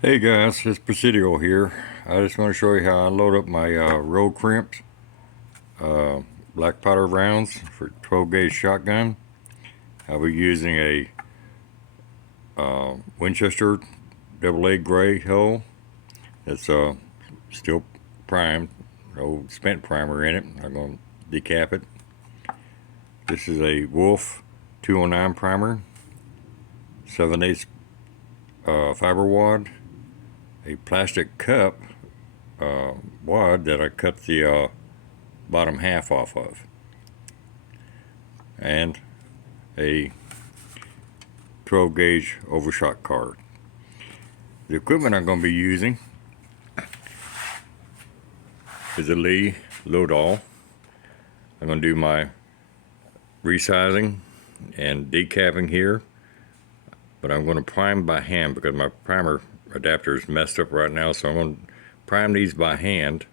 Hey guys, it's Presidio here. I just want to show you how I load up my road crimps, uh, black powder rounds for 12 gauge shotgun. I'll be using a Winchester AA gray hull that's still primed, no spent primer in it. I'm going to decap it. This is a Wolf 209 primer, 7/8 Fiber Wad, a plastic cup wad that I cut the bottom half off of, and a 12 gauge Overshot Card. The equipment I'm going to be using is a Lee load-all. I'm going to do my resizing and decapping here, but I'm going to prime by hand because my primer adapter is messed up right now, so I'm going to prime these by hand,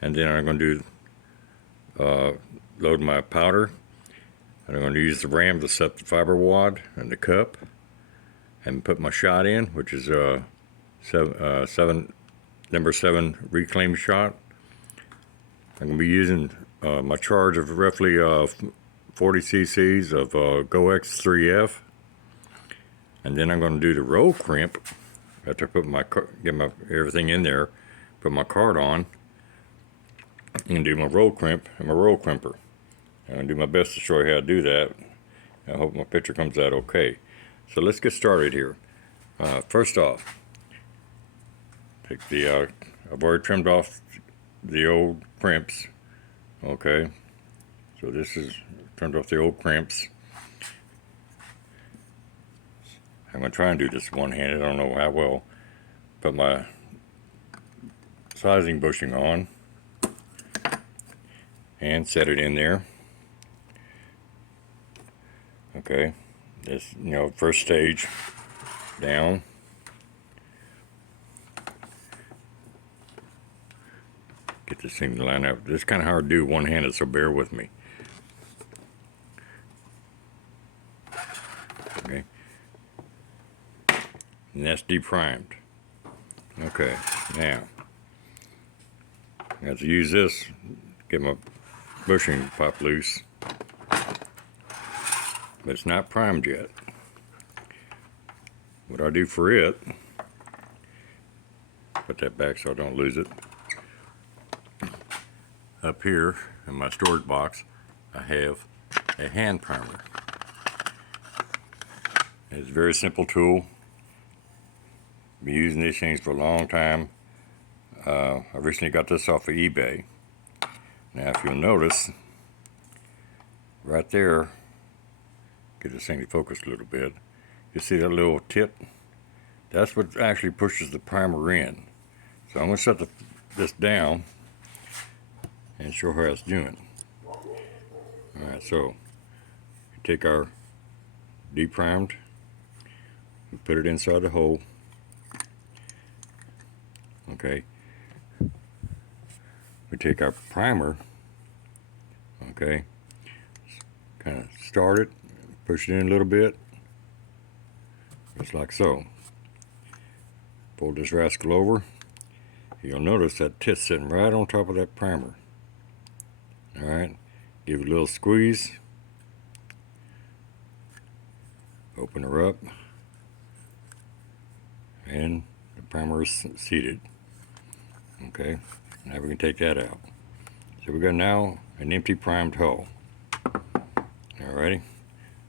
and then I'm going to do load my powder. And I'm going to use the ram to set the fiber wad and the cup and put my shot in, which is number 7 reclaim shot. I'm going to be using my charge of roughly 40 cc's of Go X3F, and then I'm going to do the roll crimp after I put get my everything in there, put my card on, and do my roll crimp and my roll crimper. I'm going to do my best to show you how to do that. I hope my picture comes out okay. So let's get started here. First off, take the I've already trimmed off the old crimps. Okay, so this is trimmed off the old crimps. I'm going to try and do this one-handed. I don't know how well. Put my sizing bushing on and set it in there. Okay, this, first stage down. Get this thing to line up. This is kind of hard to do one-handed, so bear with me. Okay, and that's deprimed. Okay, now I have to use this, get my bushing pop loose, but it's not primed yet. What I do for it, put that back so I don't lose it. Up here in my storage box, I have a hand primer. It's a very simple tool. Been using these things for a long time. I recently got this off of eBay. Now, if you'll notice, right there, get this thing to focus a little bit. You see that little tip? That's what actually pushes the primer in. So I'm going to set this down and show how it's doing. Alright, so we take our deprimed, we put it inside the hole. Okay. We take our primer, okay, kind of start it, push it in a little bit, just like so. Pull this rascal over. You'll notice that tit's sitting right on top of that primer. Alright, give it a little squeeze, open her up, and the primer is seated. Okay, now we can take that out. So we got now an empty primed hull. Alrighty,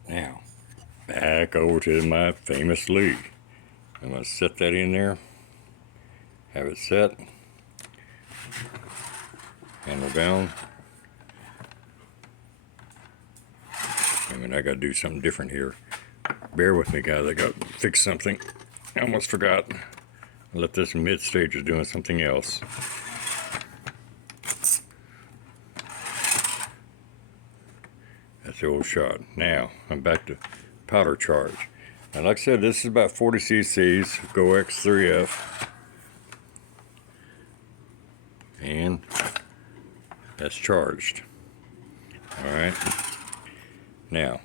now back over to my famous Lee. I'm going to set that in there, have it set, handle down. I got to do something different here. Bear with me, guys. I got to fix something. I almost forgot. I left this mid stage of doing something else. That's the old shot. Now I'm back to powder charge. And like I said, this is about 40 cc's Go X3F, and that's charged. All right. Now,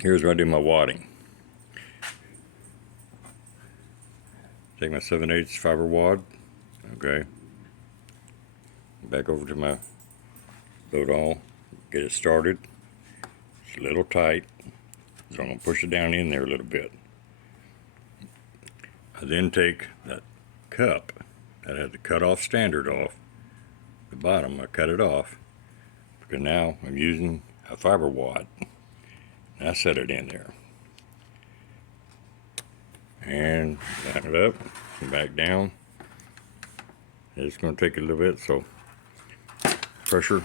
here's where I do my wadding. Take my 7/8 fiber wad, okay, back over to my load all, get it started. It's a little tight, so I'm going to push it down in there a little bit. I then take that cup that had the cut off standard off, the bottom, I cut it off, because now I'm using a fiber wad. And I set it in there. And line it up, and back down. It's going to take a little bit, so pressure,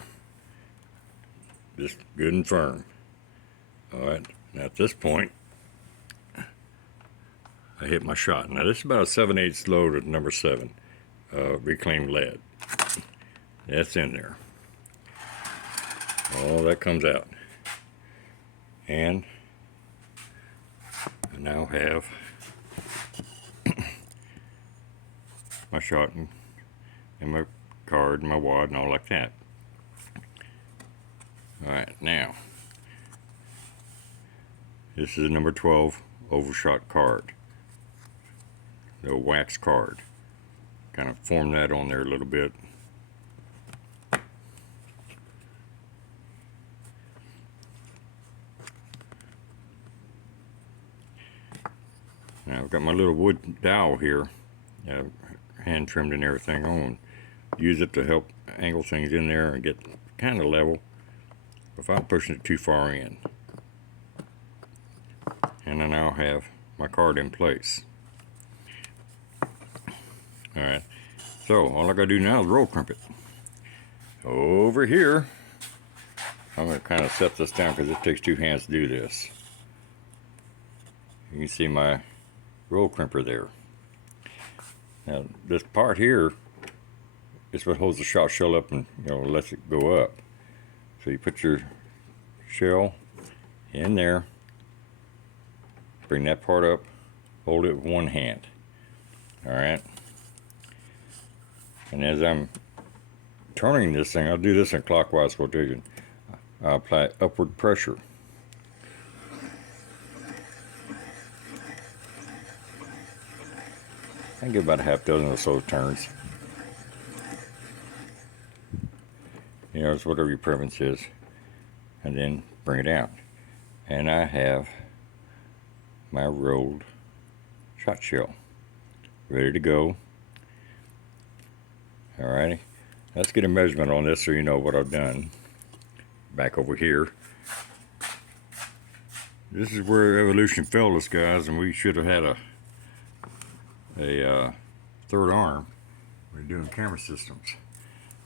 just good and firm. Alright, now at this point, I hit my shot. Now this is about a 7/8 load of number 7, reclaimed lead. That's in there. All that comes out. And I now have my shot and my card and my wad and all like that. Alright, now this is a number 12 Overshot Card. The wax card. Kind of form that on there a little bit. Now I've got my little wood dowel here, hand trimmed and everything on. Use it to help angle things in there and get kind of level without pushing it too far in. And I now have my card in place. Alright, so all I gotta do now is roll crimp it. Over here, I'm gonna kind of set this down because it takes 2 hands to do this. You can see my roll crimper there. Now this part here is what holds the shot shell up and lets it go up. So you put your shell in there, bring that part up, hold it with one hand. Alright. And as I'm turning this thing, I'll do this in clockwise rotation. I'll apply upward pressure. I give about a half dozen or so turns. It's whatever your preference is. And then bring it out. And I have my rolled shot shell ready to go. Alrighty, let's get a measurement on this so you know what I've done. Back over here. This is where evolution failed us, guys, and we should have had a third arm. We're doing camera systems.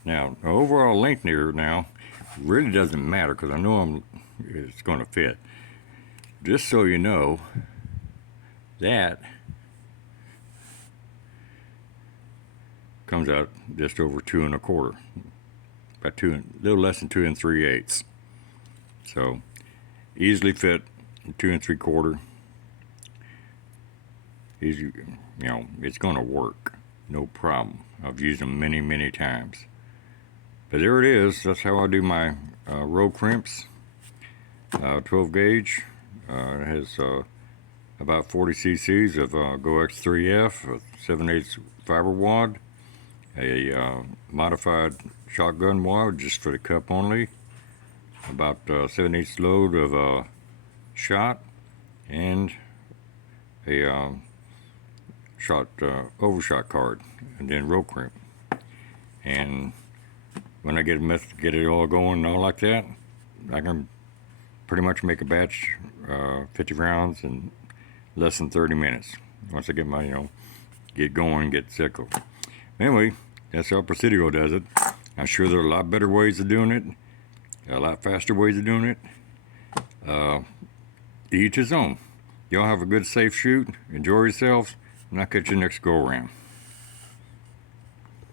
Now, the overall length here now really doesn't matter because I know it's going to fit. Just so you know, that comes out just over 2 1/4, about a little less than 2 3/8. So easily fit 2 3/4. Easy, it's going to work, no problem. I've used them many times. But there it is. That's how I do my row crimps. 12 gauge. It has about 40 cc's of GoX 3F, a 7/8 fiber wad, a modified shotgun wad just for the cup only, about 7/8 load of shot, and a overshot card, and then row crimp. And when I get it all going and all like that, I can pretty much make a batch 50 rounds in less than 30 minutes. Once I get my get going, get settled. Anyway, that's how Presidio does it. I'm sure there are a lot better ways of doing it, a lot faster ways of doing it. Each his own. Y'all have a good, safe shoot. Enjoy yourselves, and I'll catch you next go around.